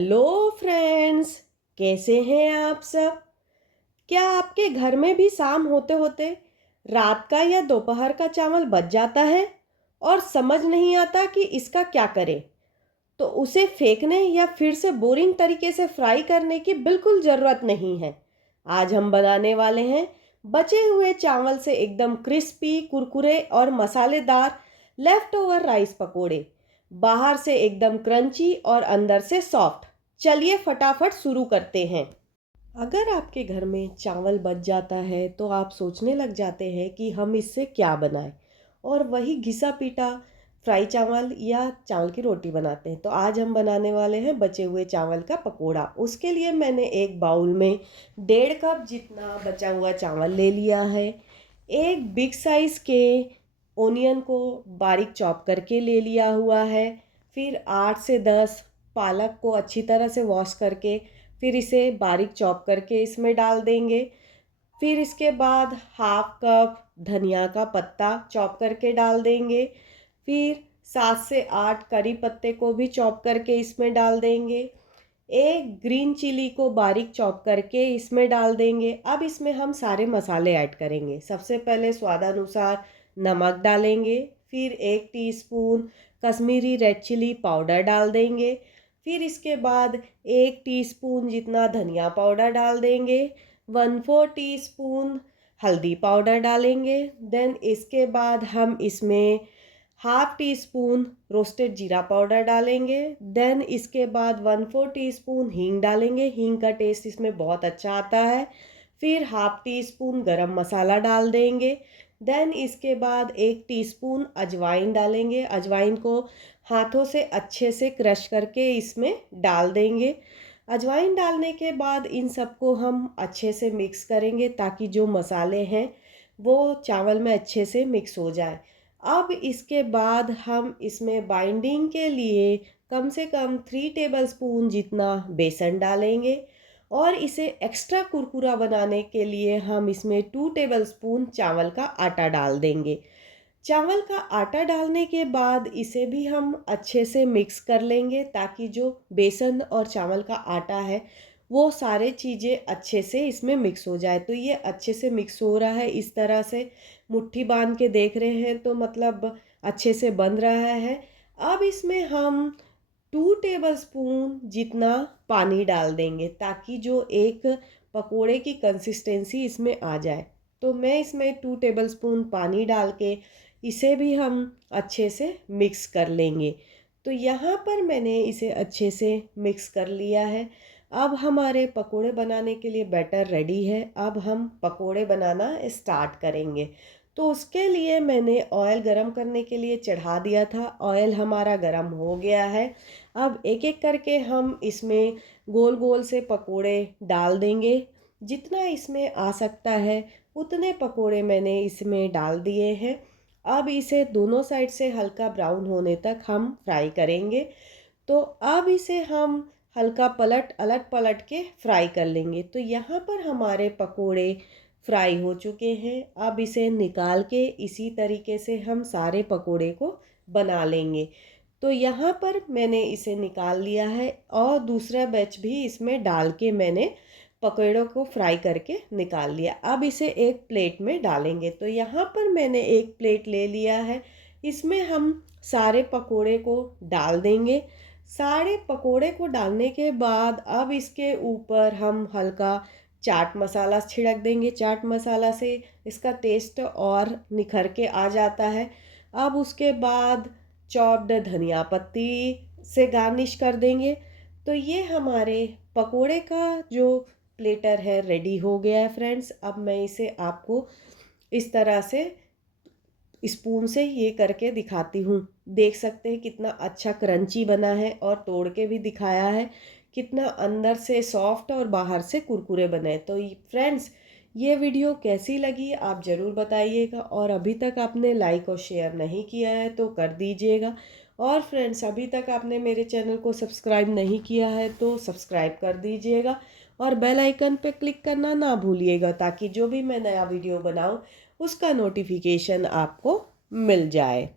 Hello friends, कैसे हैं आप सब। क्या आपके घर में भी शाम होते होते रात का या दोपहर का चावल बच जाता है और समझ नहीं आता कि इसका क्या करें। तो उसे फेंकने या फिर से बोरिंग तरीके से फ्राई करने की बिल्कुल ज़रूरत नहीं है। आज हम बनाने वाले हैं बचे हुए चावल से एकदम क्रिस्पी, कुरकुरे और मसालेदार लेफ्ट ओवर राइस पकोड़े। बाहर से एकदम क्रंची और अंदर से सॉफ्ट। चलिए फटाफट शुरू करते हैं। अगर आपके घर में चावल बच जाता है तो आप सोचने लग जाते हैं कि हम इससे क्या बनाएं, और वही घिसा पीटा फ्राई चावल या चावल की रोटी बनाते हैं। तो आज हम बनाने वाले हैं बचे हुए चावल का पकोड़ा। उसके लिए मैंने एक बाउल में 1.5 कप जितना बचा हुआ चावल ले लिया है। एक बिग साइज़ के ओनियन को बारीक चॉप करके ले लिया हुआ है। फिर 8 से 10 पालक को अच्छी तरह से वॉश करके फिर इसे बारीक चॉप करके इसमें डाल देंगे। फिर इसके बाद 1/2 कप धनिया का पत्ता चॉप करके डाल देंगे। फिर 7 से 8 करी पत्ते को भी चॉप करके इसमें डाल देंगे। एक ग्रीन चिली को बारीक चॉप करके इसमें डाल देंगे। अब इसमें हम सारे मसाले ऐड करेंगे। सबसे पहले स्वादानुसार नमक डालेंगे। फिर 1 teaspoon Kashmiri red chilli powder डाल देंगे। फिर इसके बाद 1 टीस्पून जितना धनिया पाउडर डाल देंगे। 1/4 टीस्पून हल्दी पाउडर डालेंगे। देन इसके बाद हम इसमें 1/2 टीस्पून रोस्टेड जीरा पाउडर डालेंगे। देन इसके बाद 1/4 टीस्पून हींग डालेंगे। हींग का टेस्ट इसमें बहुत अच्छा आता है। फिर 1/2 टीस्पून गरम मसाला डाल देंगे। देन इसके बाद 1 टीस्पून अजवाइन डालेंगे। अजवाइन को हाथों से अच्छे से क्रश करके इसमें डाल देंगे। अजवाइन डालने के बाद इन सबको हम अच्छे से मिक्स करेंगे ताकि जो मसाले हैं वो चावल में अच्छे से मिक्स हो जाए। अब इसके बाद हम इसमें बाइंडिंग के लिए कम से कम 3 टेबलस्पून जितना बेसन डालेंगे, और इसे एक्स्ट्रा कुरकुरा बनाने के लिए हम इसमें 2 टेबलस्पून चावल का आटा डाल देंगे। चावल का आटा डालने के बाद इसे भी हम अच्छे से मिक्स कर लेंगे ताकि जो बेसन और चावल का आटा है वो सारे चीज़ें अच्छे से इसमें मिक्स हो जाए। तो ये अच्छे से मिक्स हो रहा है, इस तरह से मुट्ठी बांध के देख रहे हैं तो मतलब अच्छे से बन रहा है। अब इसमें हम 2 टेबलस्पून जितना पानी डाल देंगे ताकि जो एक पकोड़े की कंसिस्टेंसी इसमें आ जाए। तो मैं इसमें 2 टेबलस्पून पानी डाल के इसे भी हम अच्छे से मिक्स कर लेंगे। तो यहाँ पर मैंने इसे अच्छे से मिक्स कर लिया है। अब हमारे पकोड़े बनाने के लिए बैटर रेडी है। अब हम पकोड़े बनाना स्टार्ट करेंगे। तो उसके लिए मैंने ऑयल गरम करने के लिए चढ़ा दिया था। ऑयल हमारा गरम हो गया है। अब एक एक करके हम इसमें गोल गोल से पकोड़े डाल देंगे। जितना इसमें आ सकता है उतने पकोड़े मैंने इसमें डाल दिए हैं। अब इसे दोनों साइड से हल्का ब्राउन होने तक हम फ्राई करेंगे। तो अब इसे हम हल्का अलट पलट के फ्राई कर लेंगे। तो यहाँ पर हमारे पकोड़े फ्राई हो चुके हैं। अब इसे निकाल के इसी तरीके से हम सारे पकोड़े को बना लेंगे। तो यहाँ पर मैंने इसे निकाल लिया है और दूसरा बैच भी इसमें डाल के मैंने पकोड़ों को फ्राई करके निकाल लिया। अब इसे एक प्लेट में डालेंगे। तो यहाँ पर मैंने एक प्लेट ले लिया है। इसमें हम सारे पकोड़े को डाल देंगे। सारे पकोड़े को डालने के बाद अब इसके ऊपर हम हल्का चाट मसाला छिड़क देंगे। चाट मसाला से इसका टेस्ट और निखर के आ जाता है। अब उसके बाद चॉप्ड धनिया पत्ती से गार्निश कर देंगे। तो ये हमारे पकोड़े का जो प्लेटर है रेडी हो गया है फ्रेंड्स। अब मैं इसे आपको इस तरह से स्पून से ये करके दिखाती हूँ। देख सकते हैं कितना अच्छा क्रंची बना है, और तोड़ के भी दिखाया है कितना अंदर से सॉफ्ट और बाहर से कुरकुरे बने। तो फ्रेंड्स, ये वीडियो कैसी लगी आप ज़रूर बताइएगा, और अभी तक आपने लाइक और शेयर नहीं किया है तो कर दीजिएगा। और फ्रेंड्स, अभी तक आपने मेरे चैनल को सब्सक्राइब नहीं किया है तो सब्सक्राइब कर दीजिएगा, और बेल आइकन पे क्लिक करना ना भूलिएगा ताकि जो भी मैं नया वीडियो बनाऊँ उसका नोटिफिकेशन आपको मिल जाए।